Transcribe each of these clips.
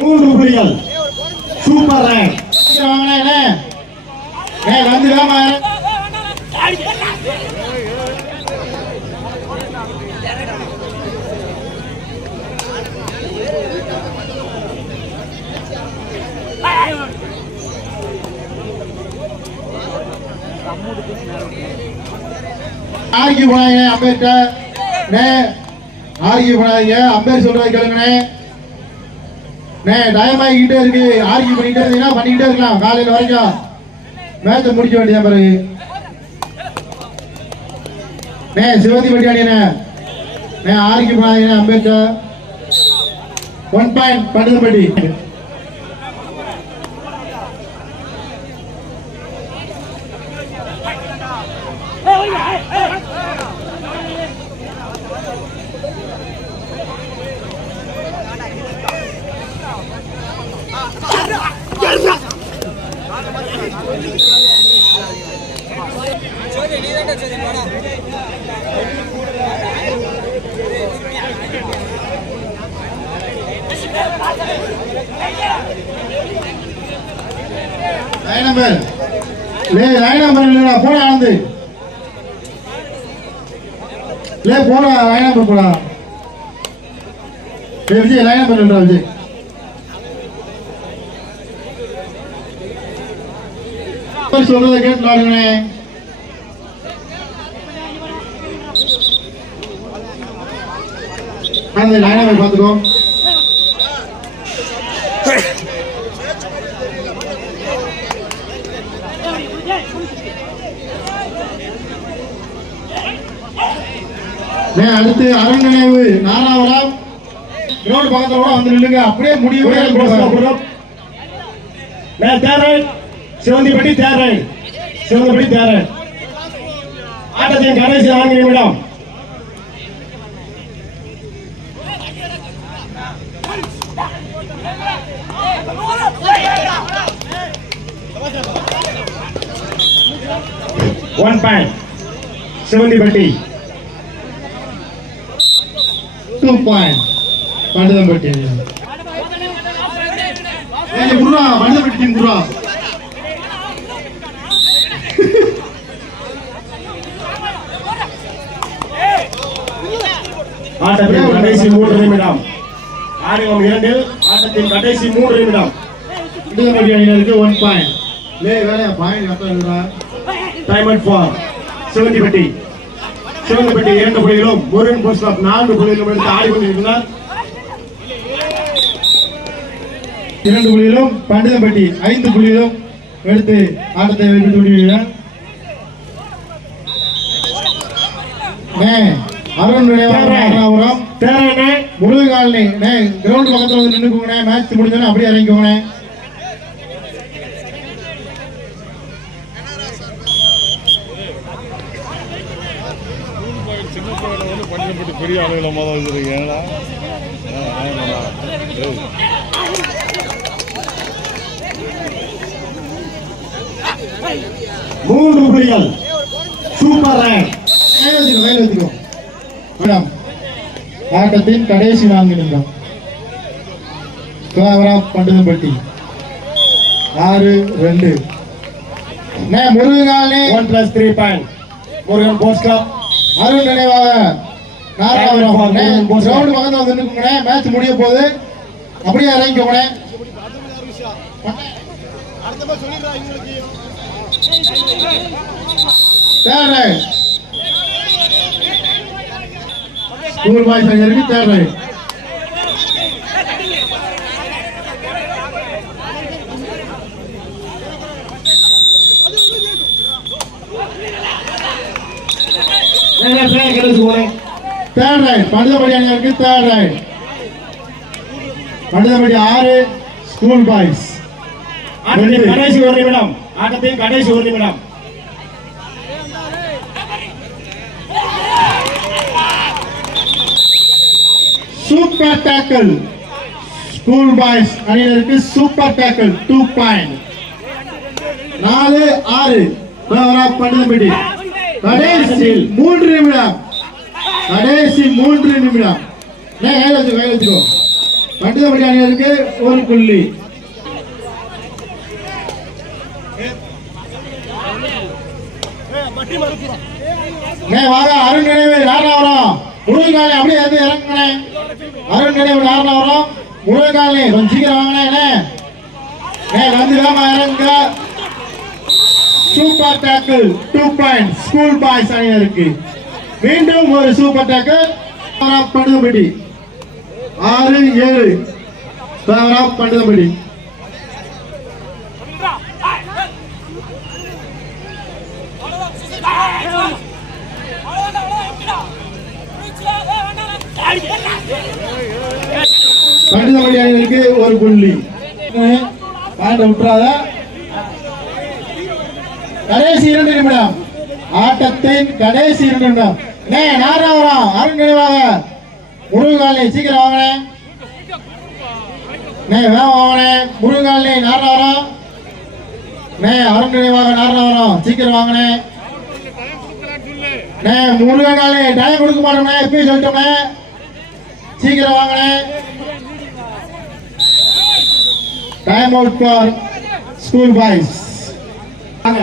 மூன்று புலிகள் super rank வாங்கினே ஏ அண்ணே வாமா ஆர்கியூ பண்ணாதீங்க அம்பேர்கிட்ட அம்பேர் சொல்றது கேளுங்கண்ணே. நே டைம் ஆகிக்கிட்டே இருக்கு. ஆர்கியூ பண்ணிக்கிட்டே இருந்தீங்கன்னா பண்ணிக்கிட்டே இருக்கலாம். காலையில் வரைக்கும். மேட்சை முடிக்க வேண்டியதான் பிறகு. நே சிவந்தி பட்டியாடினே நே ஆர்கியூ பண்ணாதீங்க அம்பேர்கிட்ட ஒன் பாயிண்ட் படுதப்பட்டி லைன் நம்பர் லே லைன் நம்பர் இல்லடா போடா லே போடா லைன் நம்பர் போடா. லே விஜய் லைன் நம்பர் விஜய். சொல்றத கேட்டு நாடுங்கண்ணே அந்த லைன் நம்பர் பார்த்துக்கோ. அடுத்து அரண்நினைவு நாலாவரம் ரோடு பக்கத்துல கூட வந்து நில்லுங்க. அப்படியே முடிவு third Sivanthipatti third Sivanthipatti third ஆட்டத்தின் கடைசி நான்கு நிமிடம் one point Sivanthipatti. Two point Pandathampatti ஏய் குருவா பண்டதம்பட்டி டீம் குருவா ஆட்டத்தின் கடைசி மூன்று நிமிடம். ஆடுகளம் இரண்டில் ஆட்டத்தின் கடைசி மூன்று நிமிடம். பண்டதம்பட்டி அணியினருக்கு ஒன் பாயிண்ட் லே வேலையா? பாயிண்ட் கரெக்டா இருக்குடா time out for Sivanthipatti Sivanthipatti இரண்டு புள்ளிகளும் முருகன் கிளப் நான்கு புள்ளிகளும் எடுத்து ஆடிக்கொண்டிருக்கிறார் இரண்டு புள்ளிகளும் பண்டதம்பட்டி ஐந்து புள்ளிகளும் எடுத்து ஆட்டத்தை விடுவீர்கள் நே அருண் தேரனே முருகாலனி கிரவுண்ட் பக்கத்துல வந்து நின்னுக்கோங்க மேட்ச் முடிஞ்சோடனே அப்படியே இறங்கிக்கோங்க பெரிய ஆளுகளமாக தான் வச்சுருக்கீங்களா மூன்று புள்ளிகள். சூப்பர் மேடம் ஆட்டத்தின் கடைசி நான்கு நிமிடம். பண்டதம்பட்டி. ஆறு ரெண்டு. நே Murugalani one plus three point Murugan post Arun நினைவாக. கிரவுண்ட் பக்கத்துல வந்து நின்னுக்கோங்க மேட்ச் முடிய போகுது. அப்படியே இறங்கிக்கோங்க third right school boys அணியருக்கு third right third right Paduthapadi அணியருக்கு third right Paduthapadi ஆறு ஸ்கூல் பாய்ஸ் ஆட்டத்தின் கடைசி ஒரு நிமிடம். ஆட்டத்தின் கடைசி ஒரு நிமிடம். சூப்பர் டேக்கிள் ஸ்கூல் பாய்ஸ் அணியினருக்கு சூப்பர் டேக்கிள் டூ பாயிண்ட் நாலு ஆறு. படுதபடி கடைசி மூன்று நிமிடம். கடைசி மூன்று நிமிடம். நே கையில் வச்சுக்கோ. கையில் வச்சுக்கோ பண்டிதப்பட்டி ஒரு புள்ளி. நே வாங்க அருண் நினைவு யாரா வரும் முருகன் அப்படியே வந்து இறங்குனே அருண் நினைவு யாரா வரும் முருகன் கொஞ்சம் சீக்கிரம் வாங்கினே வந்து இறங்க super tackle two point school boys அணியினருக்கு. மீண்டும் ஒரு சூப்பர் டேக்கர். படுதபடி. ஆறு ஏழு. படுதபடி. படுதபடி அணிகளுக்கு ஒரு புள்ளி. பாயிண்ட் விட்டுறாத. கடைசி இரண்டு நிமிடம். ஆட்டத்தின் கடைசி இரண்டு நிமிடம். நே நாராவரம் அருண் நினைவாக முருகாலை சீக்கிரம் வாங்கினே நே வேகம் வாங்கினே முருகாலை நாராவரம் நே அருண் நினைவாக நாராவரம் சீக்கிரம் வாங்கினே நே முருகாலை டைம் கொடுக்க மாட்டோம்னே இப்பயும் சொல்லிட்டோம்னே சீக்கிரம் வாங்கினே time out for school boys வாங்க.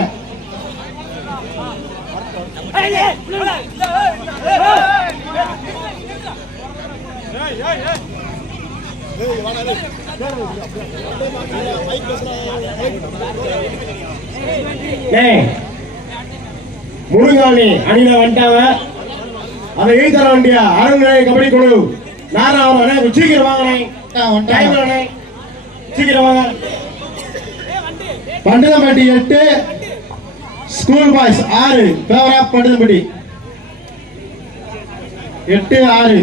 முருகாணி அணியில வந்துட்டாங்க. அதை எழுத்தர வண்டியா? அருண் நிலைய கபடி குழு. நாரா அவரே சீக்கிரம் வாங்கினே டைம் வந்துட்டாங்க. சீக்கிரம் வாங்க. பண்டிதம்பட்டி எட்டு ஸ்கூல் பாய்ஸ் ஆறு ஆஃப் பண்டிதம்பட்டி. எட்டு ஆறு.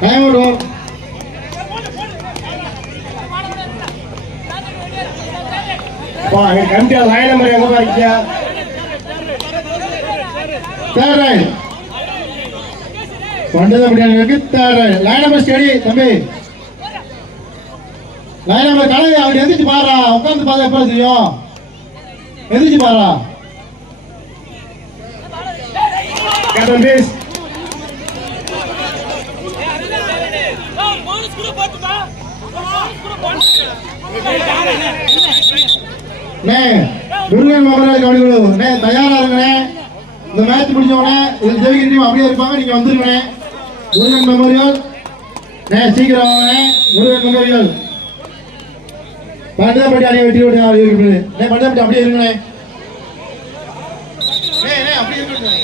டைம் அவுட் பா லைன் நம்பர் எங்க பாருக்கியா தேர்ட் ரைட் பண்டிதம்பட்டி அணிக்கு தேர்ட் லைன் நம்பர் ஸ்டடி தம்பி. லைன் நம்பர் கலவை அவர் எந்திரிச்சு பாடுறா உட்காந்து பார்த்தா எப்ப தெரியும்? எந்திரிச்சு பாடுறா கேப்டன் பேஸ் அண்ணே, முருகன் மகராஜ் கவனிக்கணும் அண்ணே, தயாரா இருங்கண்ணே இந்த மேட்ச் முடிஞ்ச உடனே ஜெயிக்கிற டீம் அப்படியே இருப்பாங்க. நீங்க வந்துருங்கண்ணே. முருகன் மெமோரியல் நே சீக்கிரம் வாங்கண்ணே முருகன் மெமோரியல் பண்டிதப்பட்டி அணியை வெற்றி விட்டு நே பண்டிதப்பட்டி அப்படியே இருங்கண்ணே. அப்படியே இருங்கண்ணே.